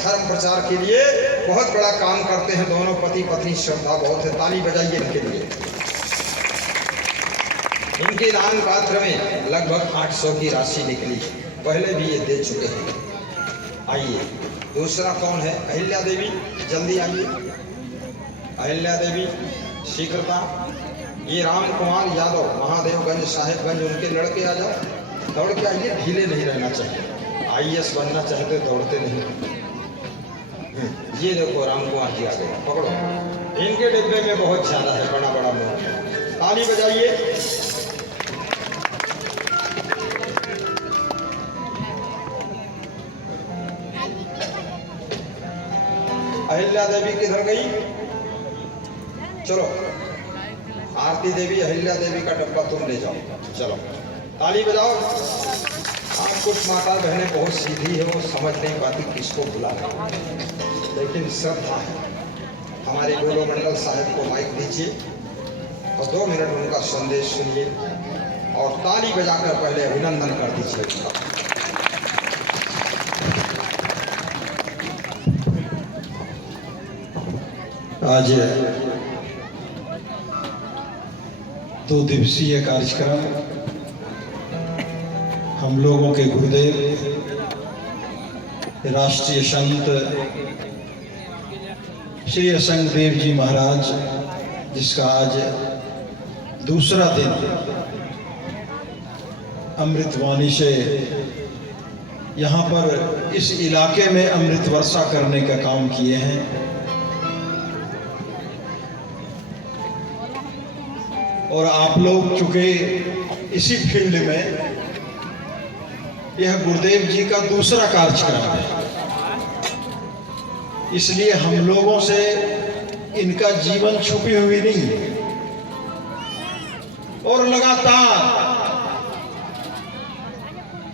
धर्म प्रचार के लिए बहुत बड़ा काम करते हैं। दोनों पति पत्नी, श्रद्धा बहुत है, ताली बजाइए इनके लिए। इनके दान पात्र में लगभग 800 की राशि निकली, पहले भी ये दे चुके हैं। आइए, दूसरा कौन है? अहिल्या देवी, जल्दी आइए। अहिल्या देवी, शीघ्रता। ये राम कुमार यादव, महादेवगंज, साहेबगंज, उनके लड़के आ जाओ, दौड़ के आइए, ढीले नहीं रहना चाहिए। IAS बनना चाहते दौड़ते नहीं। ये देखो राम कुमार जी आ गए, पकड़ो। इनके डिब्बे में बहुत ज्यादा है, बड़ा बड़ा मोह। ताली बजाइए। अहिल्या देवी किधर गई? चलो, आरती देवी, अहिल्या देवी का डब्बा तुम ले जाओ। चलो, ताली बजाओ। आप कुछ माता बहनें बहुत सीधी है, वो समझ नहीं पाती किसको बुलाना, लेकिन श्रद्धा है। हमारे गोलो मंडल साहब को माइक दीजिए और 2 मिनट उनका संदेश सुनिए और ताली बजाकर पहले अभिनंदन कर दीजिए उनका। आज 2 दिवसीय कार्यक्रम हम लोगों के गुरुदेव राष्ट्रीय संत श्री असंग देव जी महाराज, जिसका आज दूसरा दिन अमृतवाणी से यहाँ पर इस इलाके में अमृत वर्षा करने का काम किए हैं। और आप लोग चूंकि इसी फील्ड में यह गुरुदेव जी का दूसरा कार्यक्रम है, इसलिए हम लोगों से इनका जीवन छुपी हुई नहीं है और लगातार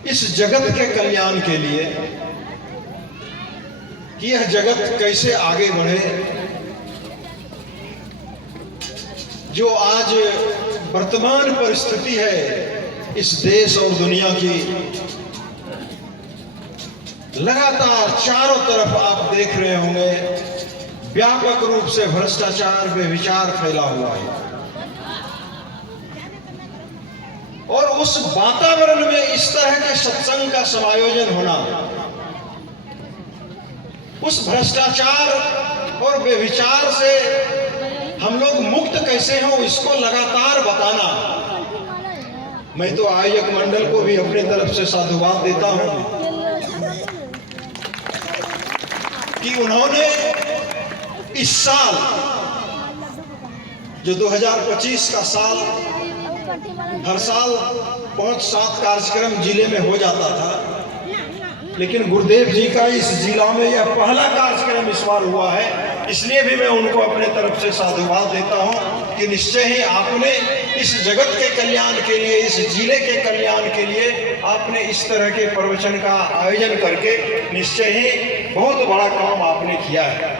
इस जगत के कल्याण के लिए कि यह जगत कैसे आगे बढ़े, जो आज वर्तमान परिस्थिति है इस देश और दुनिया की, लगातार चारों तरफ आप देख रहे होंगे व्यापक रूप से भ्रष्टाचार, व्यभिचार फैला हुआ है। और उस वातावरण में इस तरह के सत्संग का समायोजन होना, उस भ्रष्टाचार और व्यभिचार से हम लोग मुक्त कैसे हों, इसको लगातार बताना। मैं तो आयोजक मंडल को भी अपनी तरफ से साधुवाद देता हूं कि उन्होंने इस साल जो 2025 का साल, हर साल 5-7 कार्यक्रम जिले में हो जाता था, लेकिन गुरुदेव जी का इस जिला में यह पहला कार्यक्रम इस बार हुआ है। इसलिए भी मैं उनको अपने तरफ से साधुवाद देता हूं कि निश्चय ही आपने इस जगत के कल्याण के लिए, इस जिले के कल्याण के लिए आपने इस तरह के प्रवचन का आयोजन करके निश्चय ही बहुत बड़ा काम आपने किया है।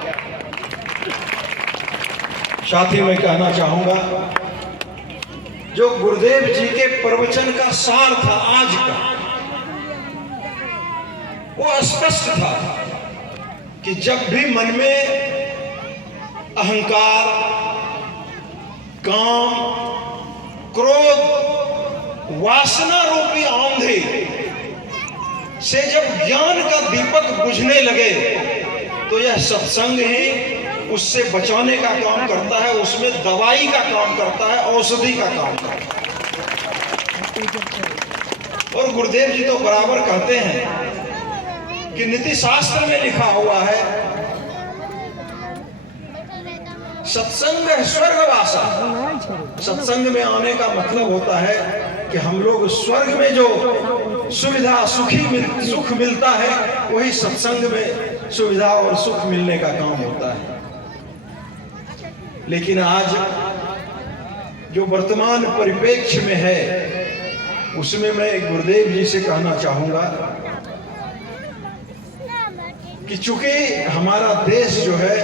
साथ ही मैं कहना चाहूंगा, जो गुरुदेव जी के प्रवचन का सार था आज का, वो स्पष्ट था कि जब भी मन में अहंकार, काम, क्रोध, वासना रूपी आंधी से जब ज्ञान का दीपक बुझने लगे, तो यह सत्संग ही उससे बचाने का काम करता है, उसमें दवाई का काम करता है, औषधि का काम करता है। और गुरुदेव जी तो बराबर कहते हैं कि नीति शास्त्र में लिखा हुआ है, सत्संग स्वर्गवासा। सत्संग में आने का मतलब होता है कि हम लोग स्वर्ग में जो सुविधा, सुख मिलता है, वही सत्संग में सुविधा और सुख मिलने का काम होता है। लेकिन आज जो वर्तमान परिप्रेक्ष्य में है, उसमें मैं गुरुदेव जी से कहना चाहूंगा कि चूंकि हमारा देश जो है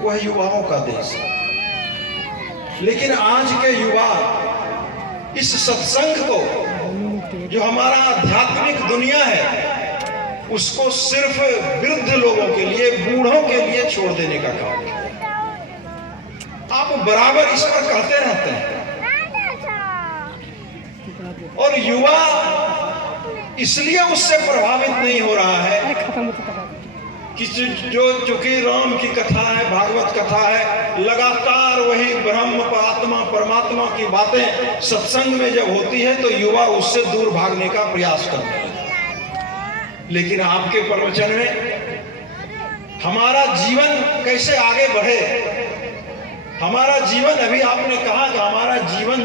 वह युवाओं का देश है, लेकिन आज के युवा इस सत्संग को, जो हमारा आध्यात्मिक दुनिया है, उसको सिर्फ वृद्ध लोगों के लिए, बूढ़ों के लिए छोड़ देने का काम है। आप बराबर इस पर कहते रहते हैं। और युवा इसलिए उससे प्रभावित नहीं हो रहा है कि जो चूंकि राम की कथा है, भागवत कथा है, लगातार वही ब्रह्म आत्मा परमात्मा की बातें सत्संग में जब होती है तो युवा उससे दूर भागने का प्रयास करते हैं। लेकिन आपके प्रवचन में हमारा जीवन कैसे आगे बढ़े, हमारा जीवन, अभी आपने कहा कि हमारा जीवन